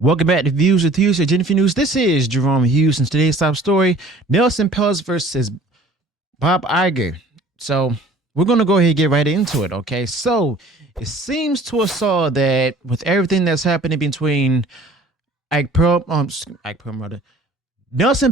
Welcome back to Views with Hughes at Jennifer News. This is Jerome Hughes, and today's top story: Nelson Peltz versus Bob Iger. So we're gonna go ahead and get right into it. Okay, so it seems to us all that with everything that's happening between Nelson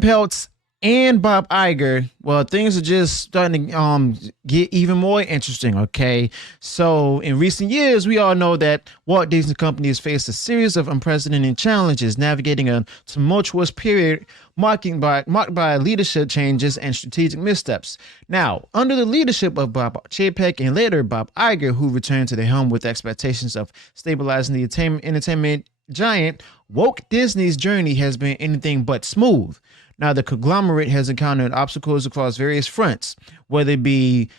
Peltz and Bob Iger, well, things are just starting to get even more interesting. Okay, so in recent years, we all know that Walt Disney Company has faced a series of unprecedented challenges, navigating a tumultuous period marked by leadership changes and strategic missteps. Now, under the leadership of Bob Chapek and later Bob Iger, who returned to the helm with expectations of stabilizing the entertainment giant, Walt Disney's journey has been anything but smooth. Now, the conglomerate has encountered obstacles across various fronts, whether it be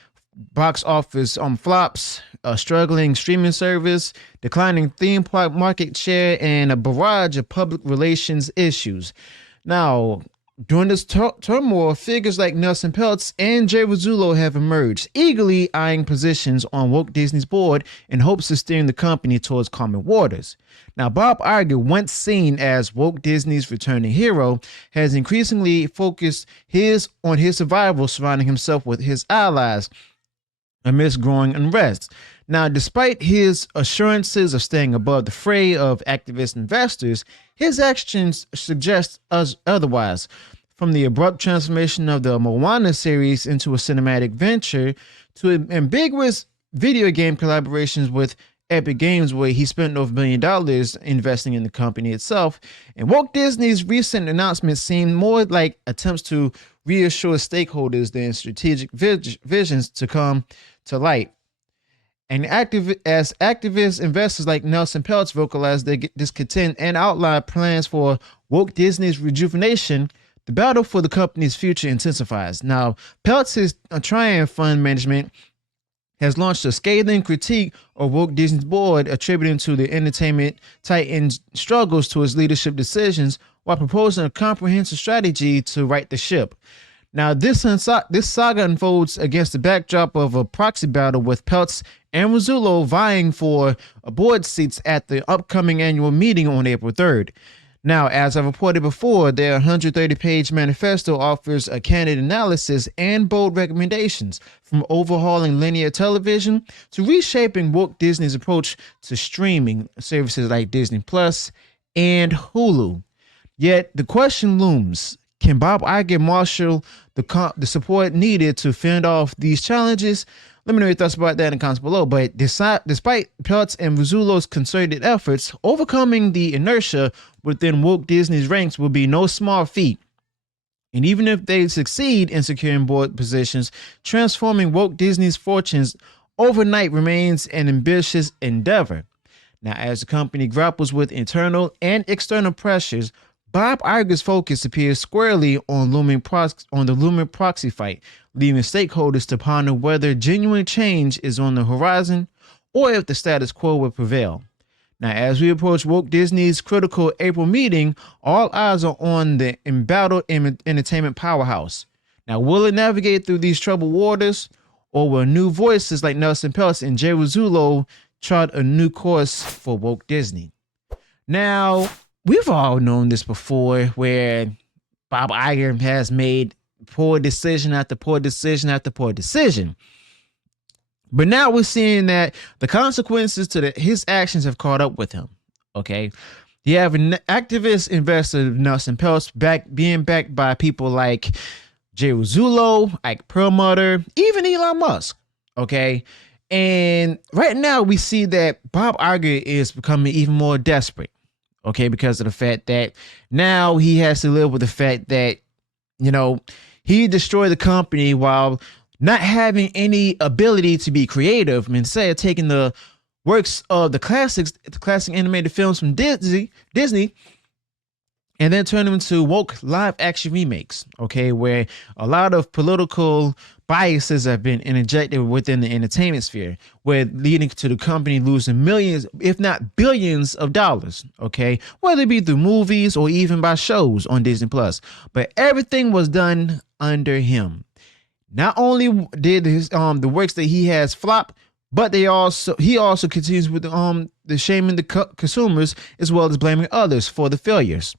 box office flops, a struggling streaming service, declining theme park market share, and a barrage of public relations issues. Now, during this turmoil, figures like Nelson Peltz and Rasulo have emerged, eagerly eyeing positions on Walt Disney's board in hopes of steering the company towards calmer waters. Now, Bob Iger, once seen as Walt Disney's returning hero, has increasingly focused on his survival, surrounding himself with his allies amidst growing unrest. Now, despite his assurances of staying above the fray of activist investors, his actions suggest us otherwise. From the abrupt transformation of the Moana series into a cinematic venture to ambiguous video game collaborations with Epic Games, where he spent over $1 million investing in the company itself, and Walt Disney's recent announcements seem more like attempts to reassure stakeholders than strategic visions to come to light. And as activist investors like Nelson Peltz vocalize their discontent and outline plans for Walt Disney's rejuvenation, the battle for the company's future intensifies. Now, Peltz's Triumph Fund Management has launched a scathing critique of Walt Disney's board, attributing to the entertainment titan's struggles to his leadership decisions, while proposing a comprehensive strategy to right the ship. Now, this saga unfolds against the backdrop of a proxy battle with Peltz and Rasulo vying for board seats at the upcoming annual meeting on April 3rd. Now, as I've reported before, their 130-page manifesto offers a candid analysis and bold recommendations, from overhauling linear television to reshaping Walt Disney's approach to streaming services like Disney Plus and Hulu. Yet the question looms: can Bob Iger marshal the support needed to fend off these challenges? Let me know your thoughts about that in the comments below. But despite Peltz and Rasulo's concerted efforts, overcoming the inertia within Walt Disney's ranks will be no small feat. And even if they succeed in securing board positions, transforming Walt Disney's fortunes overnight remains an ambitious endeavor. Now, as the company grapples with internal and external pressures, Bob Iger's focus appears squarely on the looming proxy fight, leaving stakeholders to ponder whether genuine change is on the horizon or if the status quo will prevail. Now, as we approach Walt Disney's critical April meeting, all eyes are on the embattled entertainment powerhouse. Now, will it navigate through these troubled waters, or will new voices like Nelson Peltz and Rasulo chart a new course for Walt Disney? Now, we've all known this before, where Bob Iger has made poor decision after poor decision after poor decision. But now we're seeing that the consequences to his actions have caught up with him. Okay, you have an activist investor, Nelson Peltz, being backed by people like Rasulo, Ike Perlmutter, even Elon Musk. Okay, and right now we see that Bob Iger is becoming even more desperate. Okay, because of the fact that now he has to live with the fact that, he destroyed the company while not having any ability to be creative. Instead of taking the works of the classic animated films from Disney, and then turn them into woke live action remakes. Okay, where a lot of political biases have been injected within the entertainment sphere, where leading to the company losing millions, if not billions of dollars. Okay, whether it be through movies or even by shows on Disney Plus. But everything was done under him. Not only did the works that he has flop, But he also continues with the shaming the consumers as well as blaming others for the failures.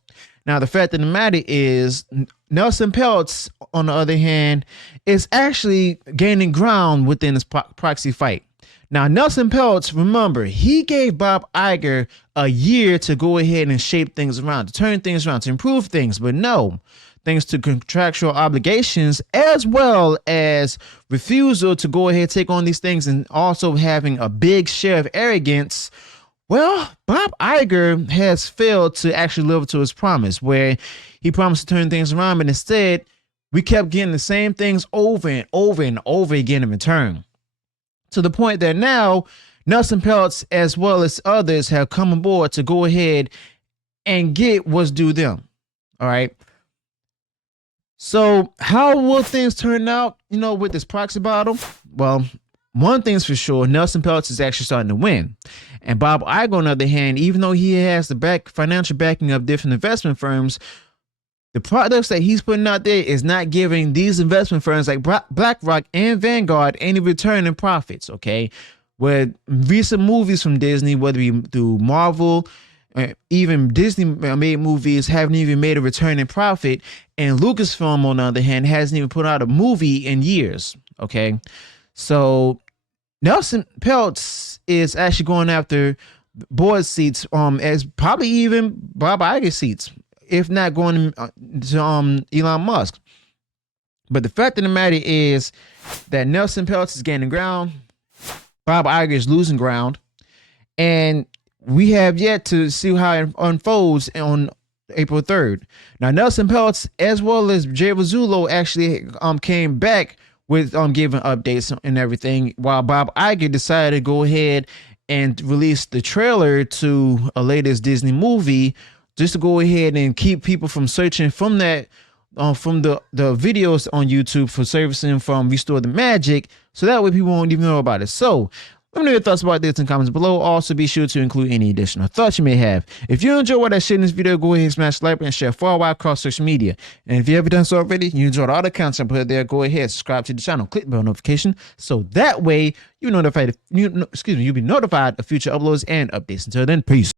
Now, the fact of the matter is, Nelson Peltz, on the other hand, is actually gaining ground within this proxy fight. Now, Nelson Peltz, remember, he gave Bob Iger a year to go ahead and shape things around, to turn things around, to improve things. But no, thanks to contractual obligations, as well as refusal to go ahead and take on these things, and also having a big share of arrogance, well, Bob Iger has failed to actually live up to his promise, where he promised to turn things around, but instead, we kept getting the same things over and over and over again in return. To the point that now, Nelson Peltz, as well as others, have come aboard to go ahead and get what's due them. All right. So how will things turn out, with this proxy battle? Well, one thing's for sure, Nelson Peltz is actually starting to win. And Bob Iger, on the other hand, even though he has the financial backing of different investment firms, the products that he's putting out there is not giving these investment firms like BlackRock and Vanguard any return in profits, okay? With recent movies from Disney, whether it be through Marvel, even Disney made movies, haven't even made a return in profit. And Lucasfilm, on the other hand, hasn't even put out a movie in years, okay? So Nelson Peltz is actually going after board seats, as probably even Bob Iger seats, if not going to Elon Musk. But the fact of the matter is that Nelson Peltz is gaining ground, Bob Iger is losing ground, and we have yet to see how it unfolds on April 3rd. Now, Nelson Peltz, as well as Jay Rasulo, actually came back with giving updates and everything, while Bob Iger decided to go ahead and release the trailer to a latest Disney movie, just to go ahead and keep people from searching from that, from the videos on YouTube for servicing from Restore the Magic, so that way people won't even know about it. So let me know your thoughts about this in the comments below. Also, be sure to include any additional thoughts you may have. If you enjoyed what I shared in this video, go ahead and smash like and share far wide across social media. And if you haven't done so already, you enjoyed all the content I put there, go ahead, subscribe to the channel, click the bell notification, so that way you'll be notified of future uploads and updates. Until then, peace.